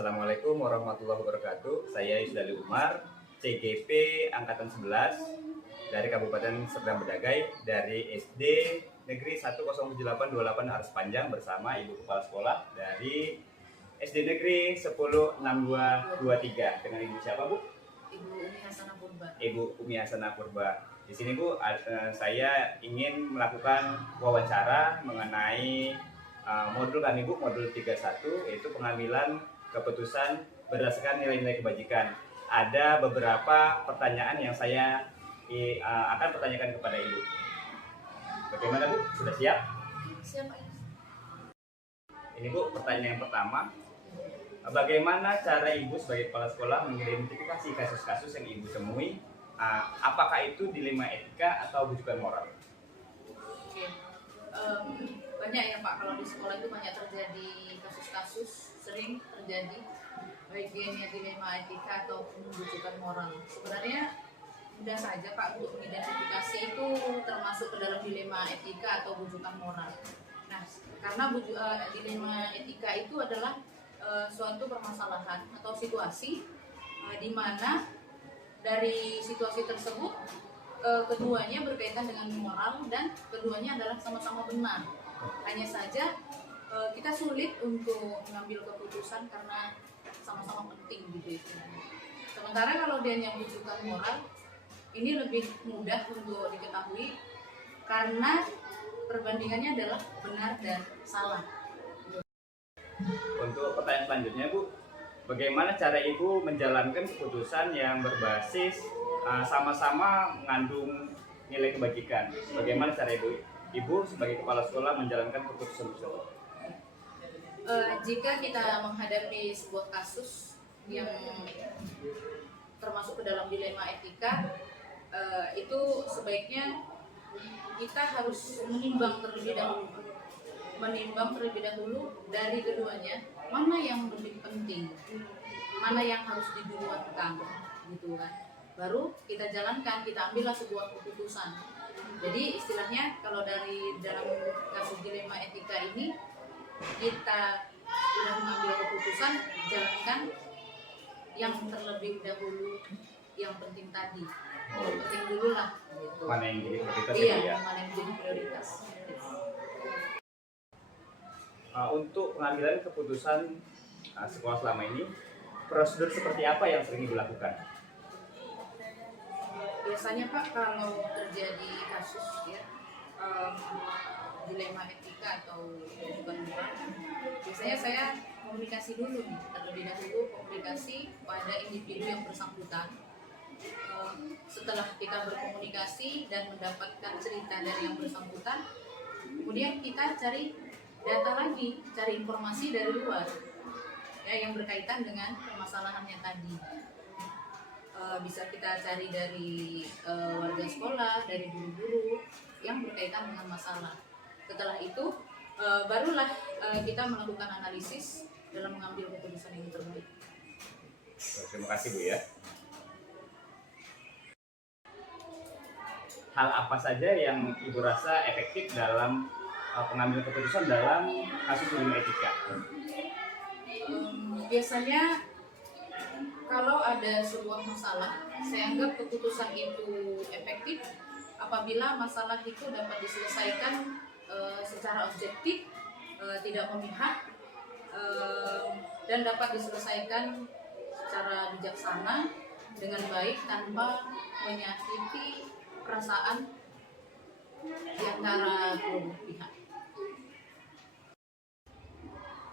Assalamualaikum warahmatullahi wabarakatuh. Saya Isdali Umar, CGP Angkatan 11 dari Kabupaten Serdang Bedagai dari SD Negeri 10828 Harus Panjang bersama Ibu Kepala Sekolah dari SD Negeri 106223. Dengan Ibu siapa, Bu? Ibu Umi Hasanah Purba. Ibu Umi Hasanah Purba. Di sini, Bu, saya ingin melakukan wawancara mengenai modul kami, Bu, modul 31, yaitu pengambilan keputusan berdasarkan nilai-nilai kebajikan. Ada beberapa pertanyaan yang saya akan pertanyakan kepada Ibu. Bagaimana, Bu? Sudah siap? Siapa ini? Ini, Bu, pertanyaan yang pertama. Bagaimana cara Ibu sebagai kepala sekolah mengidentifikasi kasus-kasus yang Ibu temui? Apakah itu dilema etika atau bujukan moral? Oke. Banyak ya Pak, kalau di sekolah itu banyak terjadi kasus-kasus, sering terjadi baik dia dilema etika ataupun bujukan moral. Sebenarnya mudah saja Pak untuk mengidentifikasi itu termasuk ke dalam dilema etika atau bujukan moral. Nah, karena dilema etika itu adalah suatu permasalahan atau situasi di mana dari situasi tersebut keduanya berkaitan dengan moral dan keduanya adalah sama-sama benar. Hanya saja kita sulit untuk mengambil keputusan karena sama-sama penting gitu istilahnya. Sementara kalau dia yang bujukan moral ini lebih mudah untuk diketahui karena perbandingannya adalah benar dan salah. Untuk pertanyaan selanjutnya, Bu, bagaimana cara Ibu menjalankan keputusan yang berbasis sama-sama mengandung nilai kebajikan? Bagaimana cara Ibu sebagai kepala sekolah menjalankan keputusan tersebut? Jika kita menghadapi sebuah kasus yang termasuk ke dalam dilema etika, itu sebaiknya kita harus menimbang terlebih dahulu dari keduanya mana yang lebih penting, mana yang harus diduluankan gitu kan. Baru kita jalankan, kita ambillah sebuah keputusan. Jadi istilahnya kalau dari dalam kasus dilema etika ini kita sudah mengambil keputusan, jalankan yang terlebih dahulu yang penting tadi. Yang penting dulu lah gitu. Mana yang jadi prioritas? Iya, mana yang jadi prioritas. Untuk pengambilan keputusan sekolah selama ini, prosedur seperti apa yang sering Ibu lakukan? Biasanya Pak, kalau terjadi kasus ya dilema etika atau bukan moral, biasanya saya komunikasi dulu nih, terlebih dahulu komunikasi pada individu yang bersangkutan. Setelah kita berkomunikasi dan mendapatkan cerita dari yang bersangkutan, kemudian kita cari data lagi, cari informasi dari luar ya yang berkaitan dengan permasalahannya tadi. Bisa kita cari dari warga sekolah, dari guru-guru yang berkaitan dengan masalah. Setelah itu barulah kita melakukan analisis dalam mengambil keputusan yang terbaik. Terima kasih, Bu, ya. Hal apa saja yang Ibu rasa efektif dalam pengambilan keputusan dalam kasus dilema etika? Biasanya kalau ada sebuah masalah, saya anggap keputusan itu efektif apabila masalah itu dapat diselesaikan secara objektif, tidak memihak, dan dapat diselesaikan secara bijaksana dengan baik tanpa menyakiti perasaan di antara kedua pihak.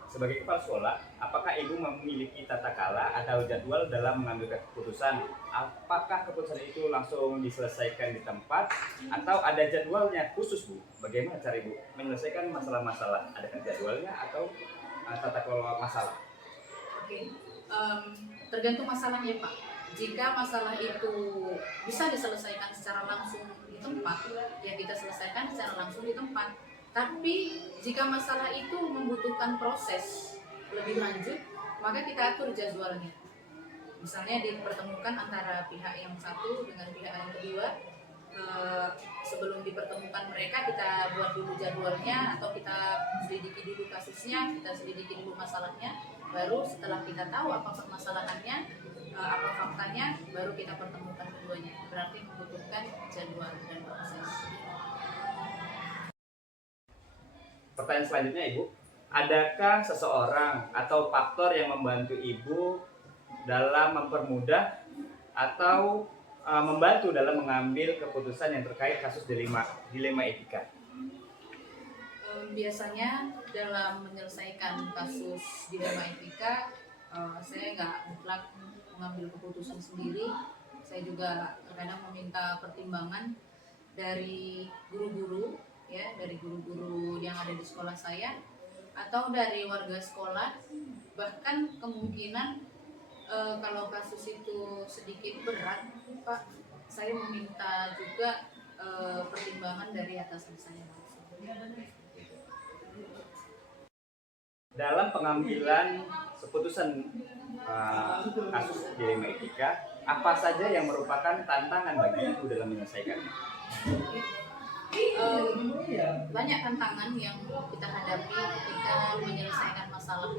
Sebagai kepala sekolah, apakah Ibu memiliki tata krama atau jadwal dalam mengambil keputusan? Apakah keputusan itu langsung diselesaikan di tempat atau ada jadwalnya khusus, Bu? Bagaimana cara Ibu menyelesaikan masalah-masalah? Adakah jadwalnya atau tata kelola masalah? Oke, tergantung masalahnya Pak. Jika masalah itu bisa diselesaikan secara langsung di tempat, ya kita selesaikan secara langsung di tempat. Tapi jika masalah itu membutuhkan proses lebih lanjut, maka kita atur jadwalnya. Misalnya dipertemukan antara pihak yang satu dengan pihak yang kedua. Sebelum dipertemukan mereka, kita buat dulu jadwalnya atau kita selidiki dulu kasusnya, kita selidiki dulu masalahnya. Baru setelah kita tahu apa permasalahannya, apa faktanya, baru kita pertemukan keduanya. Berarti membutuhkan jadwal dan proses. Pertanyaan selanjutnya Ibu, adakah seseorang atau faktor yang membantu Ibu dalam mempermudah atau membantu dalam mengambil keputusan yang terkait kasus dilema etika? Biasanya dalam menyelesaikan kasus dilema etika, saya nggak mutlak mengambil keputusan sendiri. Saya juga terkadang meminta pertimbangan dari guru-guru, ya, dari guru-guru yang ada di sekolah saya atau dari warga sekolah. Bahkan kemungkinan kalau kasus itu sedikit berat, Pak, saya meminta juga pertimbangan dari atasan saya langsung. Dalam pengambilan keputusan kasus dilema etika, apa saja yang merupakan tantangan bagi Ibu dalam menyelesaikannya? Banyak tantangan yang kita hadapi ketika menyelesaikan masalah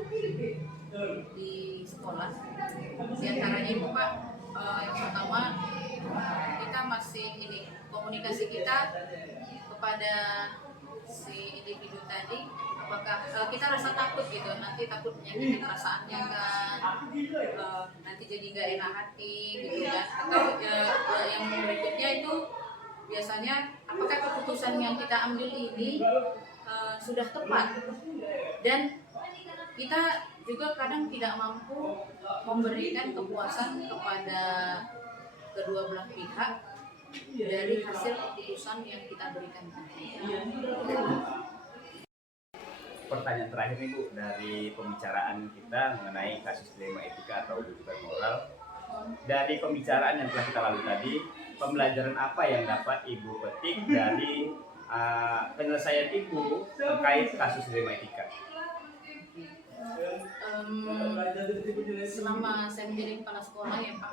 di sekolah. Di antaranya itu Pak, yang pertama kita masih komunikasi kita kepada si individu tadi, apakah kita rasa takut gitu, nanti takut menyakiti perasaannya kan, nanti jadi nggak enak hati gitu kan, atau yang berikutnya itu biasanya apakah keputusan yang kita ambil ini sudah tepat, dan kita juga kadang tidak mampu memberikan kepuasan kepada kedua belah pihak dari hasil keputusan yang kita berikan tadi. Pertanyaan terakhir nih Bu, dari pembicaraan kita mengenai kasus dilema etika atau rujukan moral. Dari pembicaraan yang telah kita lalui tadi, pembelajaran apa yang dapat Ibu petik dari penyelesaian Ibu terkait kasus dilema etika? Selama saya menjadi kepala sekolah ya Pak,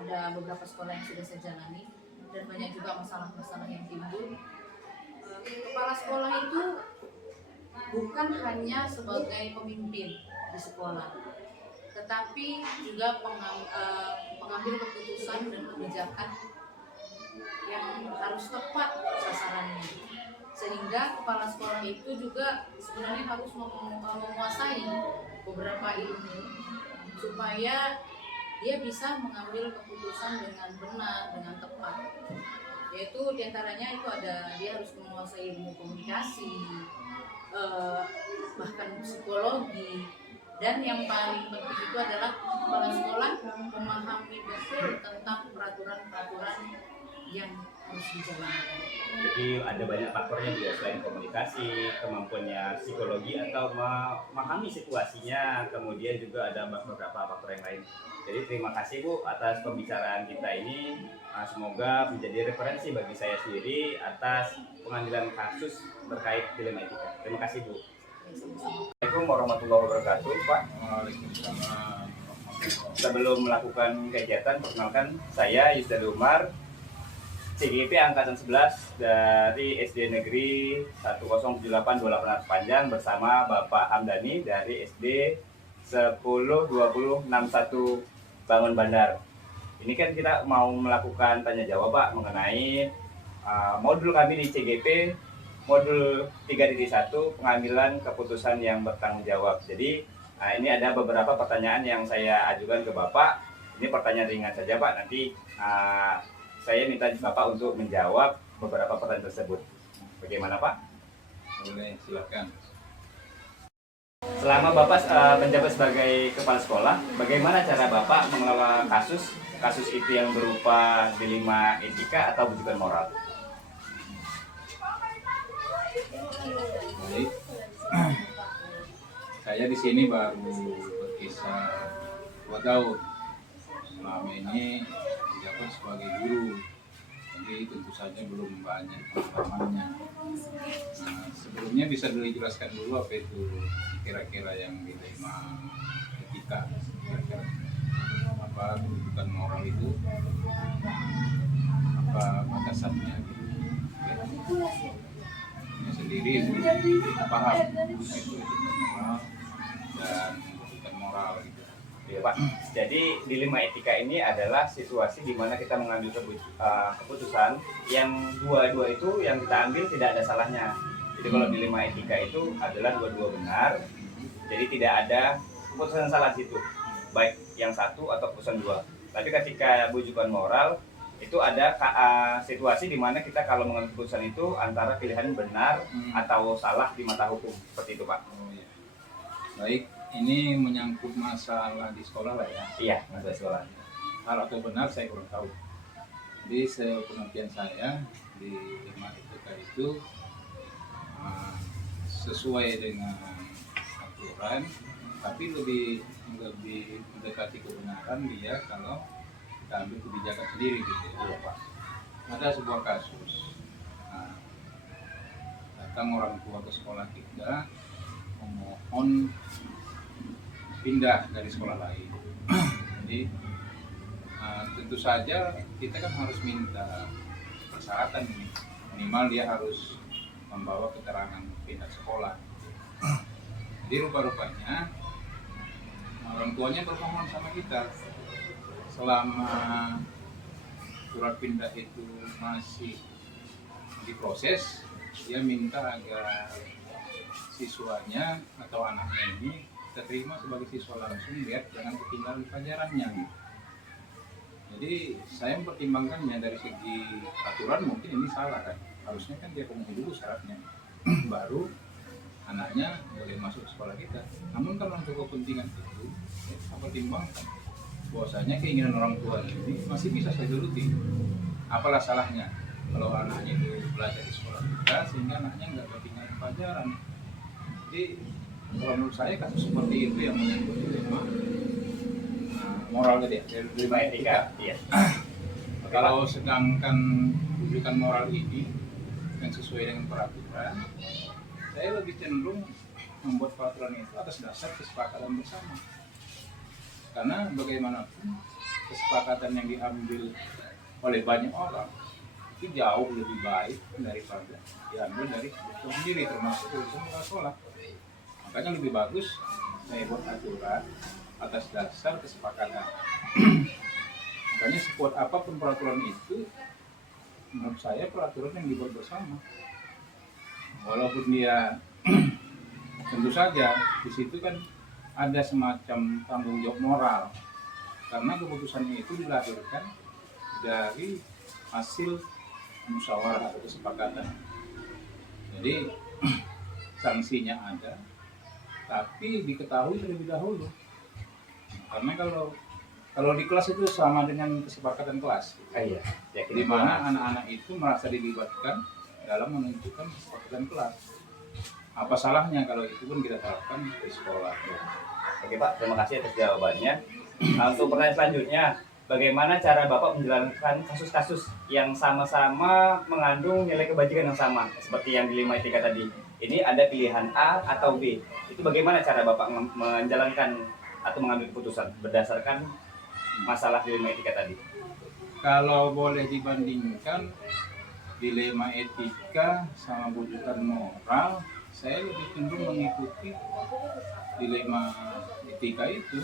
ada beberapa sekolah yang sudah saya jalani dan banyak juga masalah-masalah yang timbul. Kepala sekolah itu bukan hanya sebagai pemimpin di sekolah, tetapi juga pengambil keputusan dan kebijakan yang harus tepat sasarannya. Sehingga kepala sekolah itu juga sebenarnya harus menguasai beberapa ilmu supaya dia bisa mengambil keputusan dengan benar, dengan tepat. Yaitu diantaranya itu ada, dia harus menguasai ilmu komunikasi, bahkan psikologi, dan yang paling penting itu adalah kepala sekolah memahami betul tentang peraturan-peraturan yang harus dijalankan. Jadi ada banyak faktornya juga selain komunikasi, kemampuannya psikologi atau memahami situasinya, kemudian juga ada beberapa faktor yang lain. Jadi terima kasih Bu atas pembicaraan kita ini. Semoga menjadi referensi bagi saya sendiri atas pengambilan kasus terkait dilema etika. Terima kasih Bu. Assalamualaikum warahmatullahi wabarakatuh Pak. Waalaikumsalam. Sebelum melakukan kegiatan, perkenalkan saya Yusdal Umar, CGP Angkatan 11 dari SD Negeri 107828 Panjang bersama Bapak Hamdani dari SD 102061 Bangun Bandar. Ini kan kita mau melakukan tanya jawab Pak mengenai modul kami di CGP, modul 3.1 pengambilan keputusan yang bertanggung jawab. Jadi ini ada beberapa pertanyaan yang saya ajukan ke Bapak. Ini pertanyaan ringan saja Pak, nanti saya minta Bapak untuk menjawab beberapa pertanyaan tersebut. Bagaimana Pak? Boleh, silakan. Selama Bapak menjabat sebagai kepala sekolah, bagaimana cara Bapak mengelola kasus itu yang berupa dilema etika atau rujukan moral? Baik. Saya di sini baru berkisar 2 tahun. Selama ini menjabat sebagai guru, jadi tentu saja belum banyak pengalamannya. Sebelumnya bisa dijelaskan dulu apa itu kira-kira yang dilema etika, kira-kira apa rujukan moral itu, apa batasannya gitu. Ini sendiri paham itu moral dan memberikan moral gitu. Iya Pak. Jadi dilema etika ini adalah situasi di mana kita mengambil keputusan yang dua-dua itu yang kita ambil tidak ada salahnya. Jadi kalau dilema etika itu adalah dua-dua benar. Jadi tidak ada keputusan salah di situ, baik yang satu atau keputusan dua. Tapi ketika bujukan moral itu ada situasi di mana kita kalau mengambil keputusan itu antara pilihan benar atau salah di mata hukum, seperti itu Pak. Oh, iya. Baik, ini menyangkut masalah di sekolah lah ya. Iya, masalah sekolah. Hal atau benar saya kurang tahu. Jadi sepengertian saya di dilema etika itu sesuai dengan aturan, tapi lebih mendekati kebenaran dia kalau kita ambil kebijakan sendiri gitu ya. Iya Pak. Ada sebuah kasus, datang orang tua ke sekolah kita memohon pindah dari sekolah lain. Jadi tentu saja kita kan harus minta persyaratan ini, minimal dia harus membawa keterangan pindah sekolah. Jadi rupa-rupanya orang tuanya bermohon sama kita, selama surat pindah itu masih diproses, dia minta agar siswanya atau anaknya ini kita terima sebagai siswa langsung, biar jangan ketinggalan pelajarannya. Jadi saya mempertimbangkannya dari segi aturan mungkin ini salah kan, harusnya kan dia penuhi dulu syaratnya baru anaknya boleh masuk sekolah kita. Namun kalau untuk kepentingan itu saya pertimbangkan bahwasanya keinginan orang tua ini masih bisa saya turuti. Apalah salahnya kalau anaknya itu belajar di sekolah kita sehingga anaknya nggak ketinggalan pelajaran. Jadi kalau menurut saya kasus seperti itu yang menyangkut dilema moral tadi, Dilema etika. Iya. Kalau sedangkan rujukan moral ini yang sesuai dengan peraturan, saya lebih cenderung membuat peraturan itu atas dasar kesepakatan bersama. Karena bagaimanapun kesepakatan yang diambil oleh banyak orang itu jauh lebih baik daripada diambil dari itu sendiri, termasuk urusan sekolah. Makanya lebih bagus saya buat aturan atas dasar kesepakatan. Makanya sekuat apapun peraturan itu, menurut saya peraturan yang dibuat bersama. Walaupun dia tentu saja di situ kan ada semacam tanggung jawab moral, karena keputusan itu dilahirkan dari hasil musyawarah atau kesepakatan. Jadi sanksinya ada, tapi diketahui terlebih dahulu. Karena kalau di kelas itu sama dengan kesepakatan kelas, Iya. di mana anak-anak itu merasa dilibatkan dalam menentukan kesepakatan kelas. Apa salahnya kalau itu pun kita terapkan di sekolah? Oke Pak, terima kasih atas jawabannya. Untuk pertanyaan selanjutnya, bagaimana cara Bapak menjalankan kasus-kasus yang sama-sama mengandung nilai kebajikan yang sama, seperti yang dilema etika tadi? Ini ada pilihan A atau B. Itu bagaimana cara Bapak menjalankan atau mengambil keputusan berdasarkan masalah dilema etika tadi? Kalau boleh dibandingkan dilema etika sama bujukan moral, saya lebih cenderung mengikuti dilema etika itu.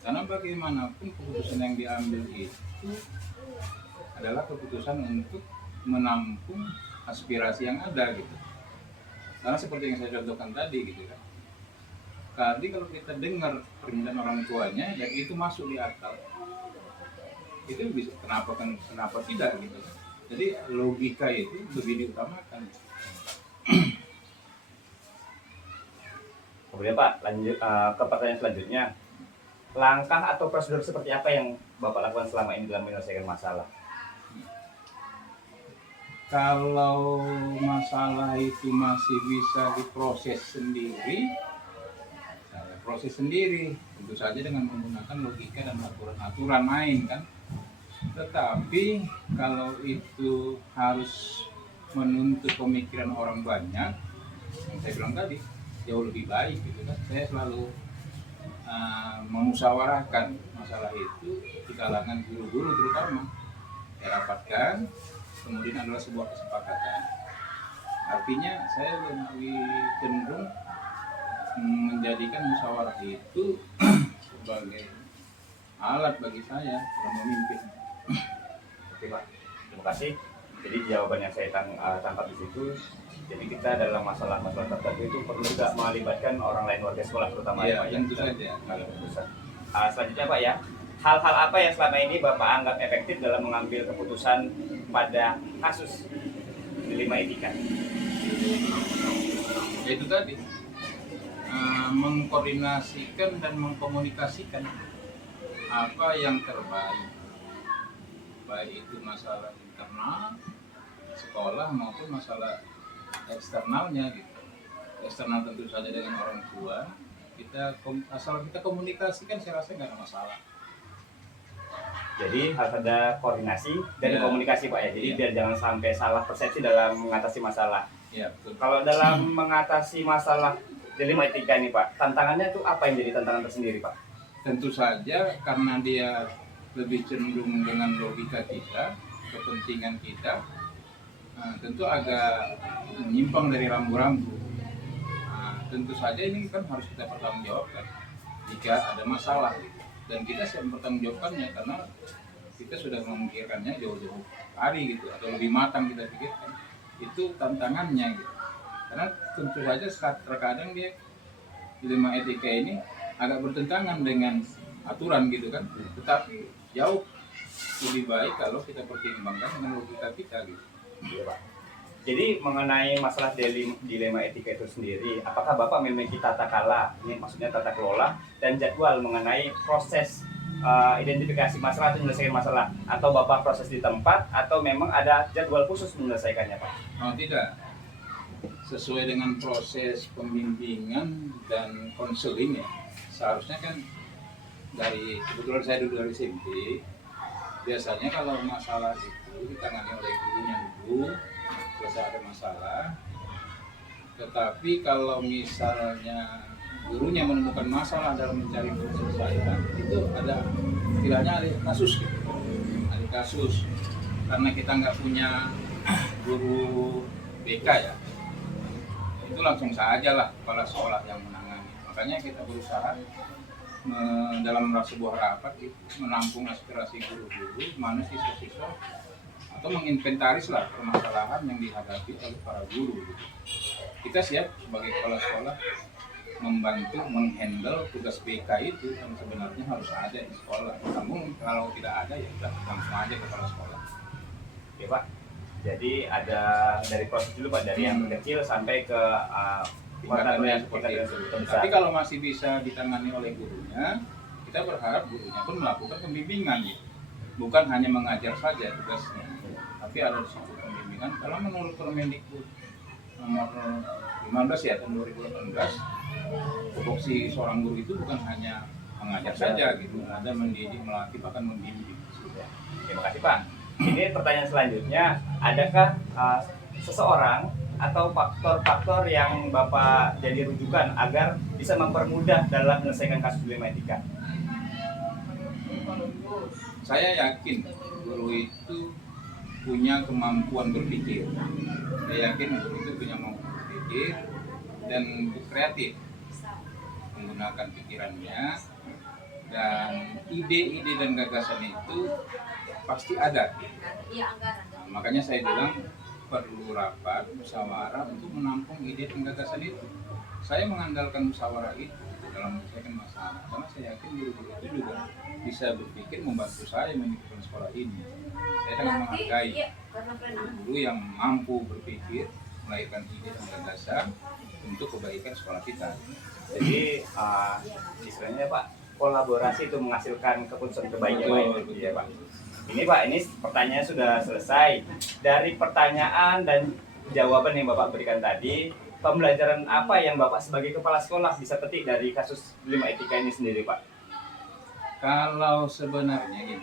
Karena bagaimanapun keputusan yang diambil itu adalah keputusan untuk menampung aspirasi yang ada gitu. Karena seperti yang saya contohkan tadi gitu kan. Tadi kalau kita dengar permintaan orang tuanya dan itu masuk di akal, itu bisa kenapa tidak gitu. Jadi logika itu lebih diutamakan. Kemudian Pak, lanjut ke pertanyaan selanjutnya. Langkah atau prosedur seperti apa yang Bapak lakukan selama ini dalam menyelesaikan masalah? Kalau masalah itu masih bisa diproses sendiri, saya proses sendiri. Tentu saja dengan menggunakan logika dan aturan-aturan main kan. Tetapi kalau itu harus menuntut pemikiran orang banyak, yang saya bilang tadi, jauh lebih baik gitu kan. Saya selalu memusyawarahkan masalah itu di kalangan guru-guru terutama. Saya rapatkan, kemudian adalah sebuah kesepakatan. Artinya saya lebih cenderung menjadikan musyawarah itu sebagai alat bagi saya dalam memimpin. Oke Pak, terima kasih. Jadi jawaban yang saya tangkap di situ, jadi kita dalam masalah-masalah tertentu itu perlu juga melibatkan orang lain warga sekolah terutama Iya, Pak, tentu saja. kalau keputusan. Selanjutnya Pak ya, hal-hal apa yang selama ini Bapak anggap efektif dalam mengambil keputusan pada kasus dilema etika? Yaitu tadi mengkoordinasikan dan mengkomunikasikan apa yang terbaik, baik itu masalah internal sekolah maupun masalah eksternalnya gitu. Eksternal tentu saja dengan orang tua, asal kita komunikasikan saya rasa nggak ada masalah. Jadi harus ada koordinasi dan Ya. komunikasi Pak ya. Jadi Ya. biar jangan sampai salah persepsi dalam mengatasi masalah. Ya, betul. Kalau dalam mengatasi masalah dilema etika ini Pak, tantangannya itu apa yang jadi tantangan tersendiri Pak? Tentu saja karena dia lebih cenderung dengan logika kita, kepentingan kita, tentu agak menyimpang dari rambu-rambu. Tentu saja ini kan harus kita pertanggungjawabkan jika ada masalah gitu. Dan kita siap mempertanggungjawabkannya karena kita sudah memikirkannya jauh-jauh hari gitu, atau lebih matang kita pikirkan. Itu tantangannya gitu. Karena tentu saja terkadang dia dilema etika ini agak bertentangan dengan aturan gitu kan. Tetapi jauh lebih baik kalau kita pertimbangkan dengan logika kita gitu. Iya Pak. Jadi mengenai masalah dilema etika itu sendiri, apakah Bapak memiliki tata kelola, ini maksudnya tata kelola dan jadwal mengenai proses identifikasi masalah atau menyelesaikan masalah, atau Bapak proses di tempat atau memang ada jadwal khusus menyelesaikannya Pak? Oh tidak, sesuai dengan proses pembimbingan dan konseling ya. Seharusnya kan kebetulan saya dulu dari SMP, biasanya kalau masalah itu ditangani oleh gurunya dulu, selesai ada masalah. Tetapi kalau misalnya gurunya menemukan masalah dalam mencari penyelesaian, itu ada istilahnya ada kasus gitu. Ada kasus karena kita nggak punya guru BK ya, itu langsung saja lah kepala sekolah yang menangani. Makanya kita berusaha dalam sebuah rapat gitu, menampung aspirasi guru-guru, mana siswa-siswa, atau menginventaris lah permasalahan yang dihadapi oleh para guru gitu. Kita siap sebagai kepala sekolah membantu menghandle tugas BK itu yang sebenarnya harus ada di sekolah. Namun kalau tidak ada ya sudah langsung aja ke kepala sekolah. Oke Pak. Jadi ada dari proses dulu Pak, dari yang kecil sampai ke Tingkatannya seperti itu. besar. Tapi kalau masih bisa ditangani oleh gurunya, kita berharap gurunya pun melakukan pembimbingan gitu. Bukan hanya mengajar saja tugasnya, tapi ada di situ pembimbingan. Karena menurut Permendikbud nomor 15 ya tahun 2018, tupoksi seorang guru itu bukan hanya mengajar saja gitu, ada mendidik, melatih, bahkan membimbing. Terima kasih Pak. Ini pertanyaan selanjutnya, adakah seseorang atau faktor-faktor yang Bapak jadi rujukan agar bisa mempermudah dalam menyelesaikan kasus dilema etika? Saya yakin guru itu punya kemampuan berpikir. Saya yakin guru itu punya kemampuan berpikir dan kreatif, menggunakan pikirannya, dan ide-ide dan gagasan itu pasti ada. Nah, makanya saya bilang perlu rapat musyawarah untuk menampung ide dan gagasan itu. Saya mengandalkan musyawarah itu dalam menyelesaikan masalah, karena saya yakin guru-guru itu juga bisa berpikir membantu saya memikirkan sekolah ini. Saya sangat menghargai guru yang mampu berpikir, melahirkan ide dan gagasan untuk kebaikan sekolah kita. Jadi istilahnya Pak, kolaborasi itu menghasilkan keputusan terbaik ya Pak. Betul. Iya Pak. Ini Pak, ini pertanyaan sudah selesai. Dari pertanyaan dan jawaban yang Bapak berikan tadi, pembelajaran apa yang Bapak sebagai kepala sekolah bisa petik dari kasus dilema etika ini sendiri Pak? Kalau sebenarnya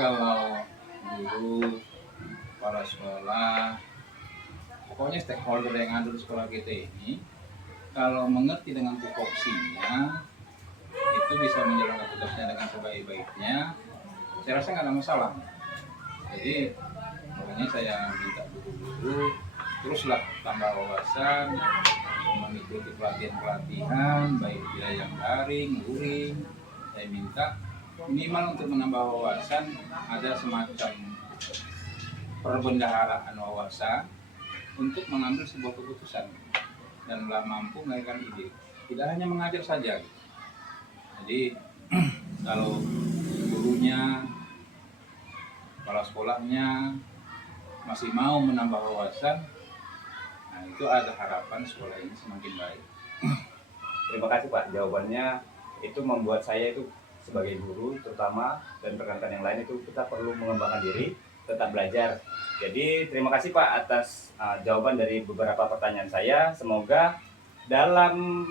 kalau guru, kepala sekolah, pokoknya stakeholder yang ada di sekolah kita ini, kalau mengerti dengan tupoksinya, itu bisa menjalankan tugasnya dengan sebaik-baiknya, saya rasa nggak ada masalah. Jadi makanya saya minta guru-guru teruslah tambah wawasan, mengikuti pelatihan-pelatihan, baik dia yang daring, luring. Saya minta minimal untuk menambah wawasan ada semacam perbendaharaan wawasan untuk mengambil sebuah keputusan dan mampu melahirkan ide. Tidak hanya mengajar saja. Jadi kalau gurunya, kepala sekolahnya masih mau menambah wawasan, nah itu ada harapan sekolah ini semakin baik. Terima kasih Pak, jawabannya itu membuat saya itu sebagai guru terutama dan rekan-rekan yang lain itu kita perlu mengembangkan diri, tetap belajar. Jadi terima kasih Pak atas jawaban dari beberapa pertanyaan saya. Semoga dalam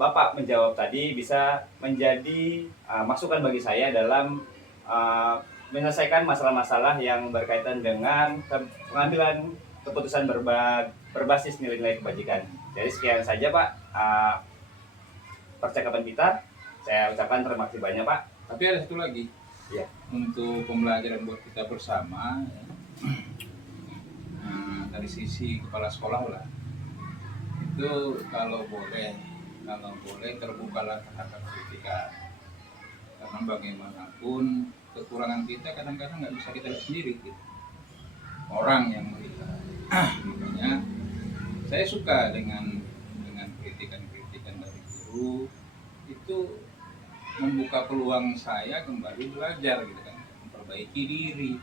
Bapak menjawab tadi bisa menjadi masukan bagi saya dalam menyelesaikan masalah-masalah yang berkaitan dengan pengambilan keputusan berbasis nilai-nilai kebajikan. Jadi sekian saja Pak percakapan kita. Saya ucapkan terima kasih banyak Pak. Tapi ada satu lagi, Ya. untuk pembelajaran buat kita bersama, ya. Dari sisi kepala sekolah lah, itu kalau boleh terbukalah kata kritikan, karena bagaimanapun kekurangan kita kadang-kadang nggak bisa kita lihat sendiri, gitu. Orang yang melihat. Makanya saya suka dengan kritikan-kritikan dari guru, itu membuka peluang saya kembali belajar, gitu kan, memperbaiki diri.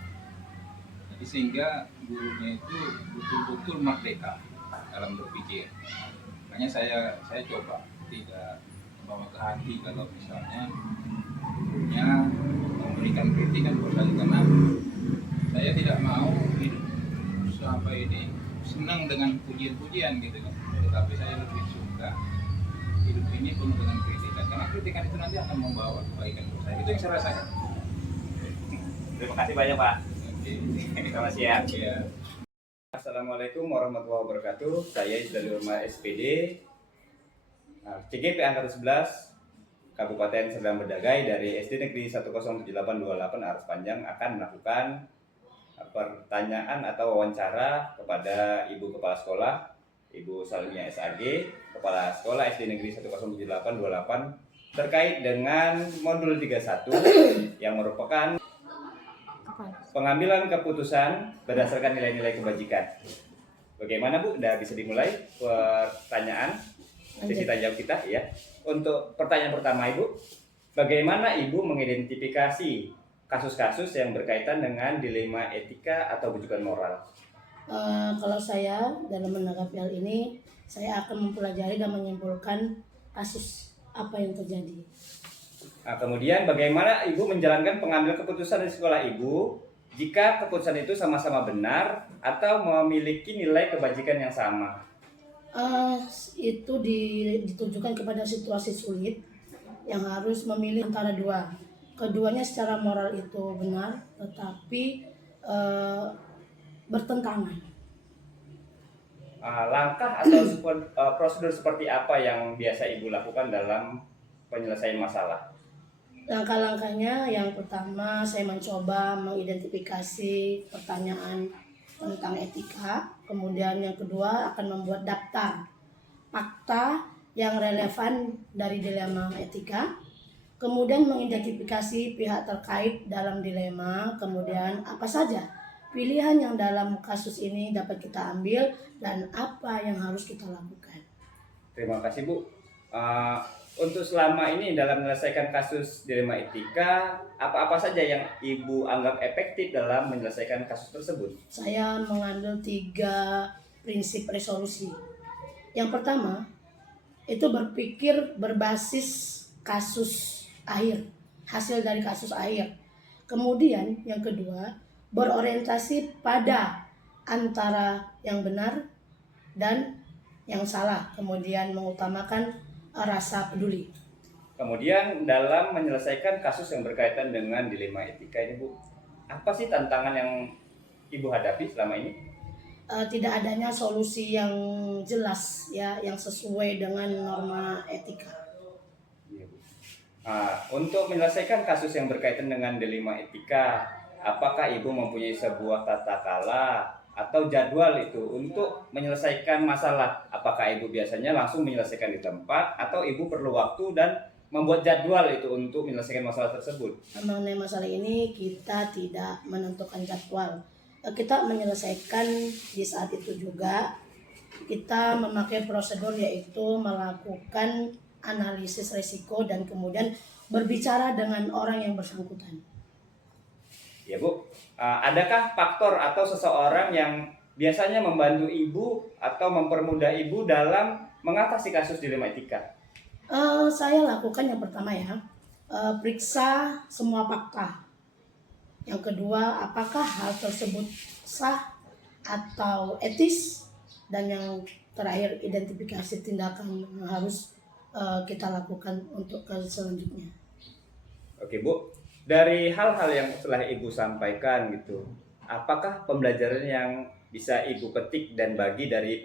Jadi sehingga gurunya itu betul-betul merdeka dalam berpikir. Makanya saya coba tidak membawa ke hati kalau misalnya gurunya memberikan kritikan buat saya, karena saya tidak mau hidup sampai ini senang dengan pujian-pujian, gitu kan. Tetapi saya lebih suka hidup ini penuh dengan kritikan, karena kritikan itu nanti akan membawa kebaikan buat saya. Itu yang saya rasakan. Terima kasih banyak Pak. Oke. Selamat siang. Ya. Assalamualaikum warahmatullahi wabarakatuh. Saya Isdalil Umar SPD CGP angkatan 11 Kabupaten Serdang Bedagai dari SD Negeri 10828 Aras Panjang akan melakukan pertanyaan atau wawancara kepada Ibu Kepala Sekolah Ibu Salmia SAG, Kepala Sekolah SD Negeri 10828 terkait dengan modul 31 yang merupakan pengambilan keputusan berdasarkan nilai-nilai kebajikan. Bagaimana Bu? Udah bisa dimulai pertanyaan sesi tanya jawab kita ya. Untuk pertanyaan pertama Ibu, bagaimana Ibu mengidentifikasi kasus-kasus yang berkaitan dengan dilema etika atau rujukan moral? Kalau saya dalam menanggapi hal ini, saya akan mempelajari dan menyimpulkan kasus apa yang terjadi. Nah, kemudian bagaimana Ibu menjalankan pengambil keputusan di sekolah Ibu jika keputusan itu sama-sama benar atau memiliki nilai kebajikan yang sama? Itu ditujukan kepada situasi sulit yang harus memilih antara dua. Keduanya secara moral itu benar, tetapi bertentangan. Langkah atau prosedur seperti apa yang biasa Ibu lakukan dalam penyelesaian masalah? Langkah-langkahnya yang pertama saya mencoba mengidentifikasi pertanyaan tentang etika. Kemudian yang kedua akan membuat daftar fakta yang relevan dari dilema etika. Kemudian mengidentifikasi pihak terkait dalam dilema. Kemudian apa saja pilihan yang dalam kasus ini dapat kita ambil dan apa yang harus kita lakukan. Terima kasih Bu. Untuk selama ini dalam menyelesaikan kasus dilema etika, apa-apa saja yang Ibu anggap efektif dalam menyelesaikan kasus tersebut? Saya mengambil 3 prinsip resolusi. Yang pertama, itu berpikir berbasis kasus akhir, hasil dari kasus akhir. Kemudian yang kedua, berorientasi pada antara yang benar dan yang salah. Kemudian mengutamakan rasa peduli. Kemudian dalam menyelesaikan kasus yang berkaitan dengan dilema etika ini Bu, apa sih tantangan yang Ibu hadapi selama ini? Tidak adanya solusi yang jelas ya, yang sesuai dengan norma etika. Iya, Bu. Untuk menyelesaikan kasus yang berkaitan dengan dilema etika, apakah Ibu mempunyai sebuah tata kala atau jadwal itu untuk menyelesaikan masalah? Apakah Ibu biasanya langsung menyelesaikan di tempat atau Ibu perlu waktu dan membuat jadwal itu untuk menyelesaikan masalah tersebut? Mengenai masalah ini kita tidak menentukan jadwal. Kita menyelesaikan di saat itu juga. Kita memakai prosedur yaitu melakukan analisis risiko dan kemudian berbicara dengan orang yang bersangkutan. Ya Bu, adakah faktor atau seseorang yang biasanya membantu Ibu atau mempermudah Ibu dalam mengatasi kasus dilema etika? Saya lakukan yang pertama ya, periksa semua fakta. Yang kedua, apakah hal tersebut sah atau etis, dan yang terakhir identifikasi tindakan yang harus kita lakukan untuk ke selanjutnya. Oke Bu, dari hal-hal yang telah Ibu sampaikan gitu, apakah pembelajaran yang bisa Ibu petik dan bagi dari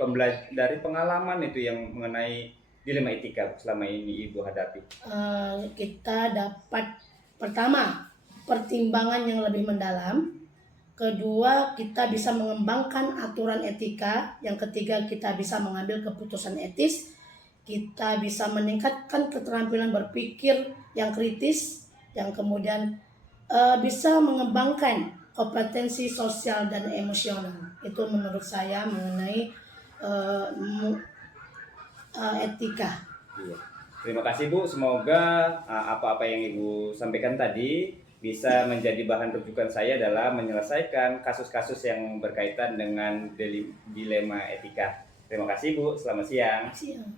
pengalaman itu yang mengenai dilema etika selama ini Ibu hadapi? Kita dapat pertama pertimbangan yang lebih mendalam, kedua kita bisa mengembangkan aturan etika, yang ketiga kita bisa mengambil keputusan etis, kita bisa meningkatkan keterampilan berpikir yang kritis, yang kemudian bisa mengembangkan kompetensi sosial dan emosional. Itu menurut saya mengenai etika. Iya. Terima kasih Bu, semoga apa-apa yang Ibu sampaikan tadi bisa menjadi bahan rujukan saya dalam menyelesaikan kasus-kasus yang berkaitan dengan dilema etika. Terima kasih Bu, selamat siang. Siap.